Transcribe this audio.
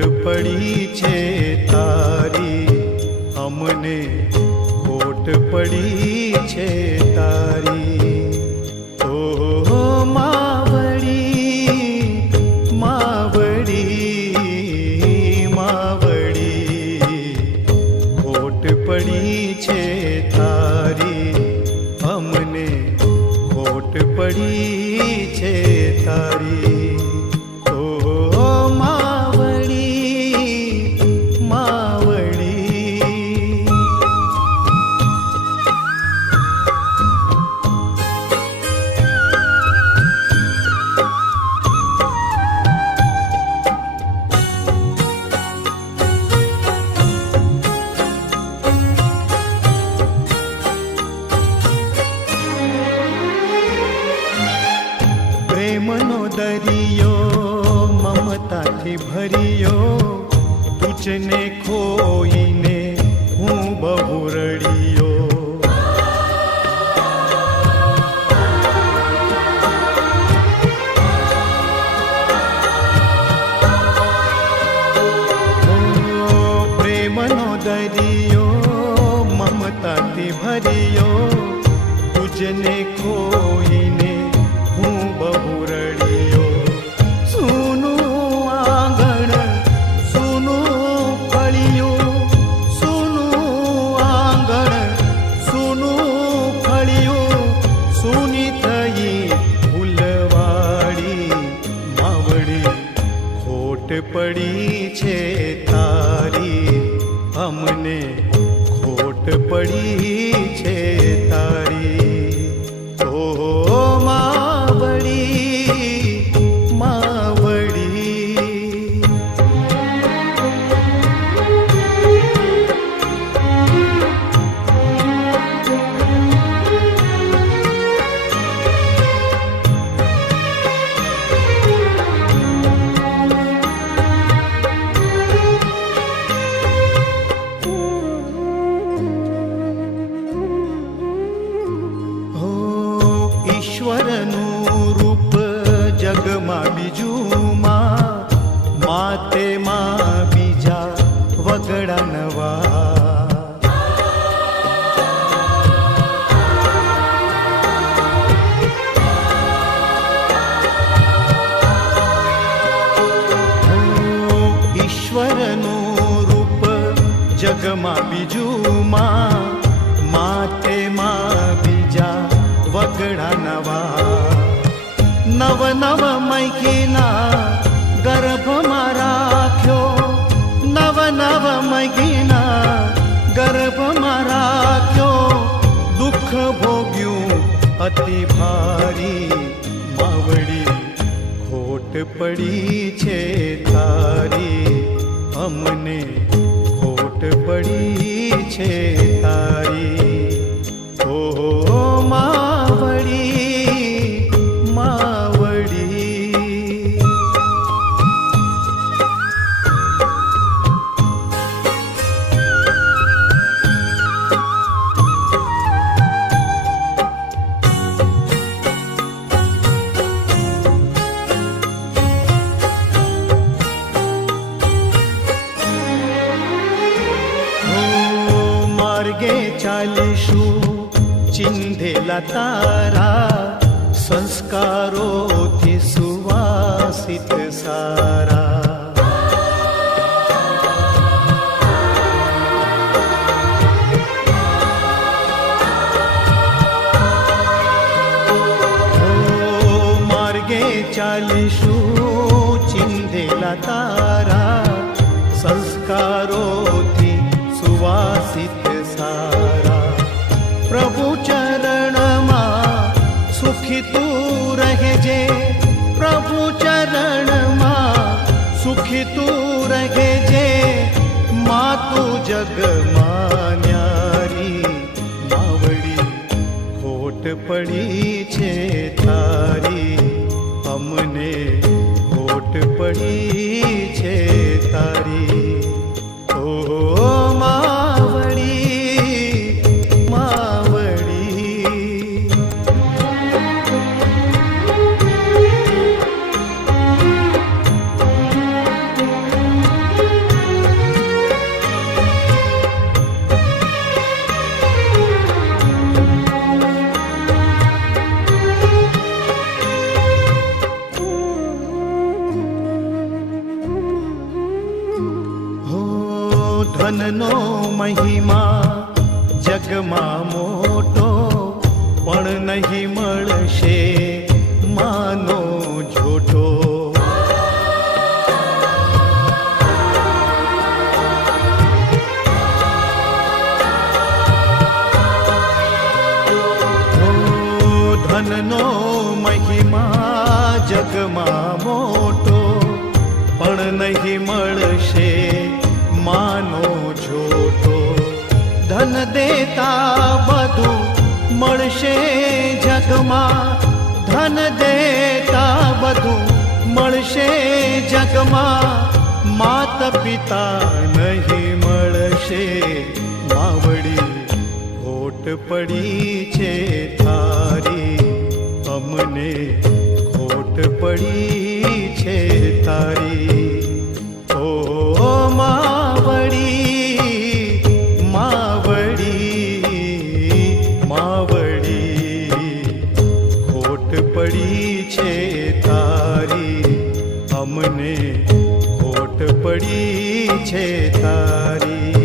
પડી છે તારી, અમને ખોટ પડી છે તારી. ઓ માવડી માવડી માવડી, ખોટ પડી છે તારી, અમને ખોટ પડી છે તારી. પ્રેમનો દરિયો મમતાથી ભર્યો, તુજને ખોઈને હું બહુ રડ્યો. પ્રેમનો દરિયો મમતાથી ભર્યો, તુજને ખોઈને હું બહુ રડ્યો. સૂનું આંગણ સૂનું ફળિયું, સૂનું આંગણ સૂનું ફળિયું, સૂની થઈ ફૂલવાડી. માવડી ખોટ પડી છે તારી, અમને ખોટ પડી છે તારી. ઈશ્વરનું રૂપ જગમાં બીજું માં, માતે માં બીજા વગડા નવા. ઈશ્વરનું રૂપ જગમાં બીજું માં, માતે માં બીજા વગડા નવા. નવ નવ મહિના ગર્ભમાં રાખ્યો, નવ નવ મહિના ગર્ભમાં રાખ્યો, દુઃખ ભોગ્યું અતિ ભારી. માવડી ખોટ પડી છે તારી, અમને ખોટ પડી છે તારી. ઓ માવડી માવડી. માર્ગે ચાલીશું ચિંધેલા તારા, સંસ્કારોથી સુવાસિત સારા. માર્ગે ચાલીશું ચિંધેલા તારા, સંસ્કારોથી સુવાસિત સારા. પ્રભુ ચરણમાં સુખી તું રહેજે, પ્રભુ ચરણમાં સુખી તું રહેજે. માતું જગમાં ન્યારી, માવડી ખોટ પડી છે તારી, અમને ખોટ પડી છે તારી. ઓ માવડી માવડી. ધનનો મહિમા જગમાં મોટો પણ નહીં મળશે માનો જોટો. ધનનો મહિમા જગમાં મોટો પણ નહીં મળશે માનો જોટો. ધન દેતા બધું મળશે જગમાં, ધન દેતા બધું મળશે જગમાં, માત પિતા નહીં મળશે માવડી. ખોટ પડી છે તારી, અમને ખોટ પડી છે તારી. ઓ માવડી માવડી માવડી, ખોટ પડી છે તારી, અમને ખોટ પડી છે તારી.